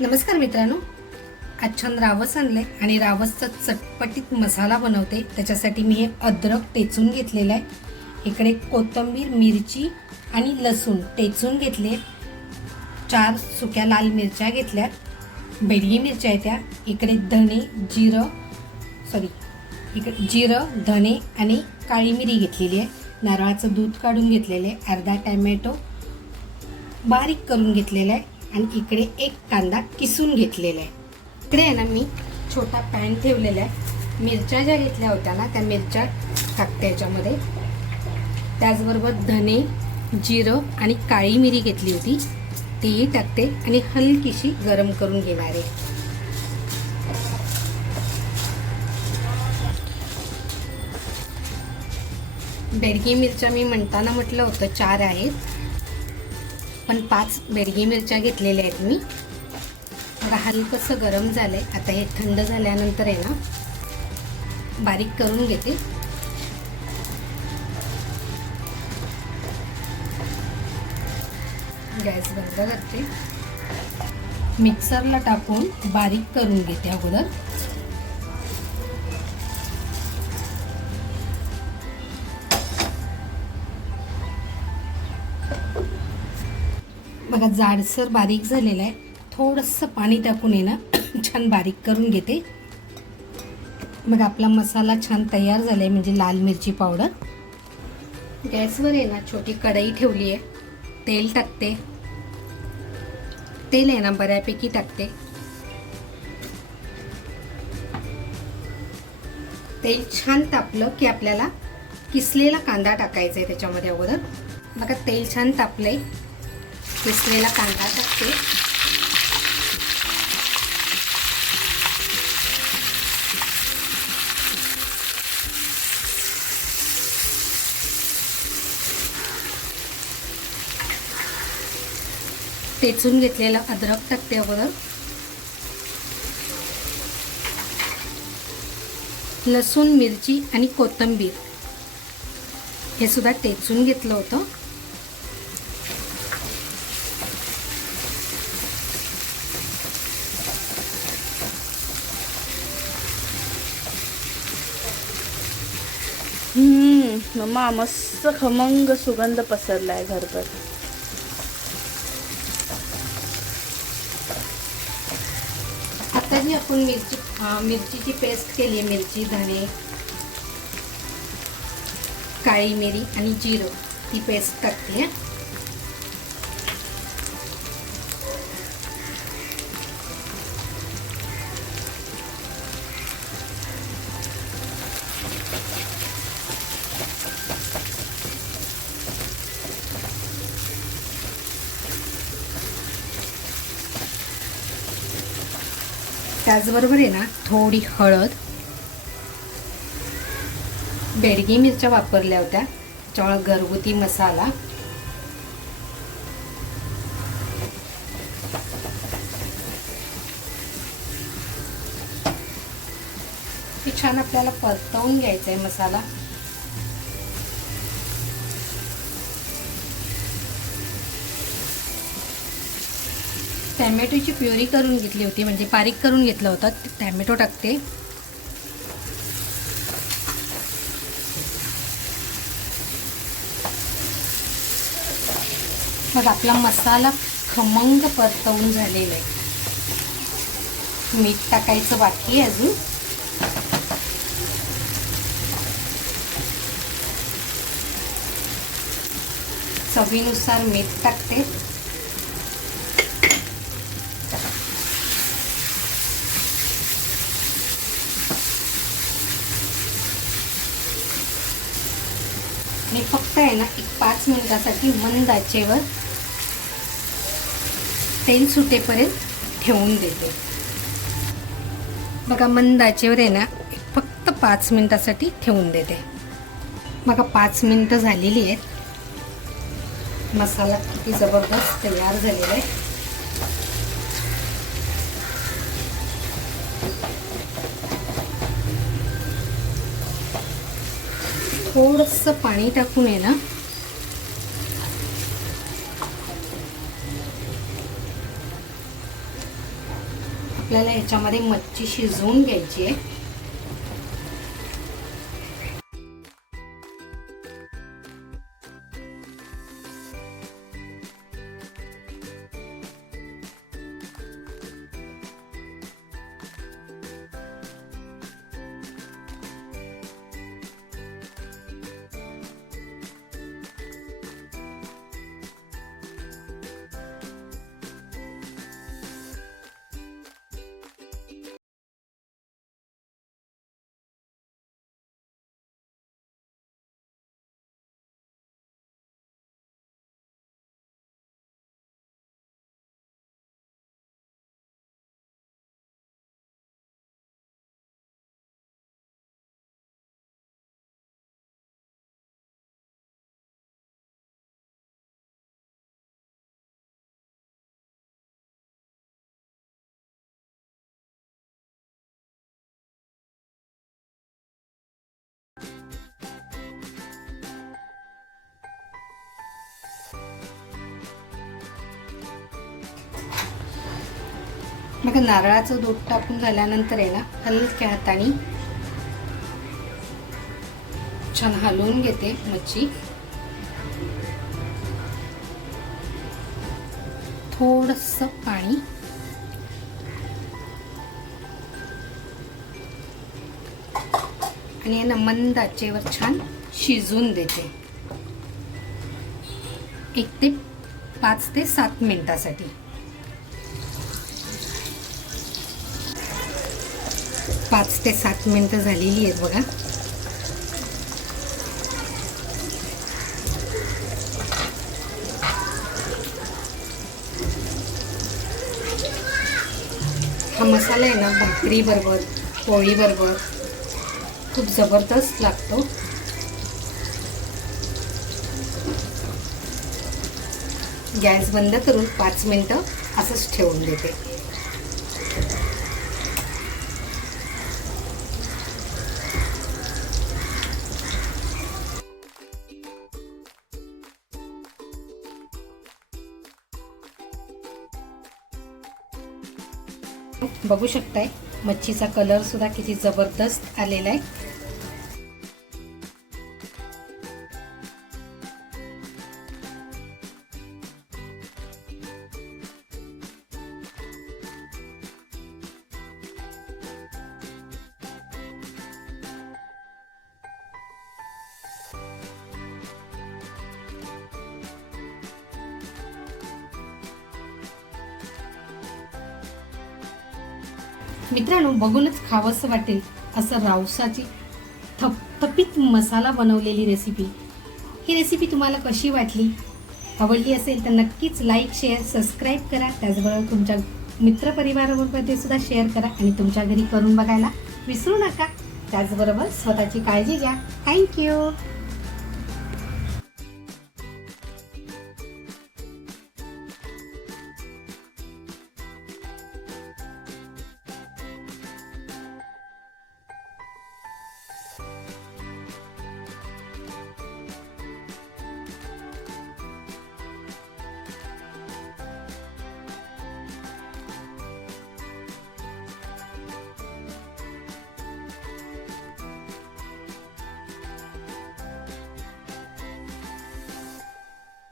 नमस्कार मित्रांनो. आज छान रावस आणले आणि रावसचा चटपटीत मसाला बनवते. त्याच्यासाठी मी हे अद्रक टेचून घेतलेलं आहे. इकडे कोथिंबीर मिरची आणि लसूण टेचून घेतले. चार सुक्या लाल मिरच्या घेतल्या. बेडगी मिरच्या आहेत त्या. इकडे धणे जिरं सॉरी इकडे जिरं धणे आणि काळी मिरी घेतलेली आहे. नारळाचं दूध काढून घेतलेलं आहे. अर्धा टॅमॅटो बारीक करून घेतलेलं आहे. आणि इकडे एक कांदा किसून घेतलेला आहे. इकडे आहे ना मी छोटा पॅन ठेवलेला आहे. मिरच्या ज्या घेतल्या होत्या ना त्या मिरच्या टाकते याच्यामध्ये. त्याचबरोबर धने जिरं आणि काळी मिरी घेतली होती. तीही टाकते आणि हलकीशी गरम करून घेणार आहे. बेडगी मिरच्या मी म्हणताना म्हटलं होतं चार आहेत. पण पाच बेडगी मिरच्या घेतलेल्या आहेत मी. बघा हलकंसं गरम झालं आहे आता हे थंड झाल्यानंतर आहे ना बारीक करून घेते. गॅस बंद करते. मिक्सरला टाकून बारीक करून घेते अगोदर. बघा जाडसर बारीक झालेलं आहे. थोडंसं पाणी टाकून आहे ना छान बारीक करून घेते. मग आपला मसाला छान तयार झाला आहे म्हणजे लाल मिरची पावडर. गॅसवर आहे ना छोटी कढई ठेवली आहे. तेल टाकते. तेल आहे ना बऱ्यापैकी टाकते. तेल छान तापलं की आपल्याला किसलेला कांदा टाकायचा आहे त्याच्यामध्ये अगोदर. बघा तेल छान तापलं आहे किसलेला कांदा टाकते टेचून घेतलेलं अद्रक टाकते अगोदर लसूण मिरची आणि कोथिंबीर. हे सुद्धा टेचून घेतलं होतं. मम्मा मस्त खमंग सुगंध पसरलाय घरभर. आता जी आपण मिरची मिरचीची पेस्ट केली आहे मिरची धणे काळी मिरी आणि जिरं ही पेस्ट टाकते त्याचबरोबर आहे ना थोडी हळद बेडगी मिरच्या वापरल्या होत्या त्याच्यामुळे घरगुती मसाला. छान आपल्याला परतवून घ्यायचा आहे मसाला. टॅमॅटोची प्युरी करून घेतली होती म्हणजे बारीक करून घेतलं होतं. टॅमॅटो टाकते. मग आपला मसाला खमंग परतवून झालेला आहे. मीठ टाकायचं बाकी अजून. चवीनुसार मीठ टाकते. मी फक्त आहे ना एक पाच मिनिटासाठी मंद आचेवर तेल सुटेपर्यंत ठेवून देते. बघा मंद आचेवर आहे ना फक्त पाच मिनिटासाठी ठेवून देते. बघा पाच मिनिटं झालेली आहेत. मसाला किती जबरदस्त तयार झालेला आहे. थोडंसं पाणी टाकून आहे ना. आपल्याला याच्यामध्ये मच्छी शिजवून घ्यायची आहे. मग नारळाचं दूध टाकून झाल्यानंतर आहे ना हलक्या हाताने छान हलवून घेते मच्छी. थोडस पाणी. आणि आहे मंद आचेवर छान शिजवून देते. एक ते पाच ते सात मिनिटासाठी. पाच ते सात मिनिटं झालेली आहेत बघा. हा मसाला आहे ना भाकरी बरोबर पोळी बरोबर खूप जबरदस्त लागतो. गॅस बंद करून पाच मिनटं असंच ठेवून देते. बघू शकताय. मच्छीचा कलर सुद्धा किती जबरदस्त आलेला आहे. मित्रांनो बघूनच खावंसं वाटेल असं रावसाची थपथपीत मसाला बनवलेली रेसिपी ही रेसिपी तुम्हाला कशी वाटली? आवडली असेल तर नक्कीच लाईक शेअर सबस्क्राईब करा. त्याचबरोबर तुमच्या मित्रपरिवाराबरोबर ते सुद्धा शेअर करा आणि तुमच्या घरी करून बघायला विसरू नका. त्याचबरोबर स्वतःची काळजी घ्या. थँक्यू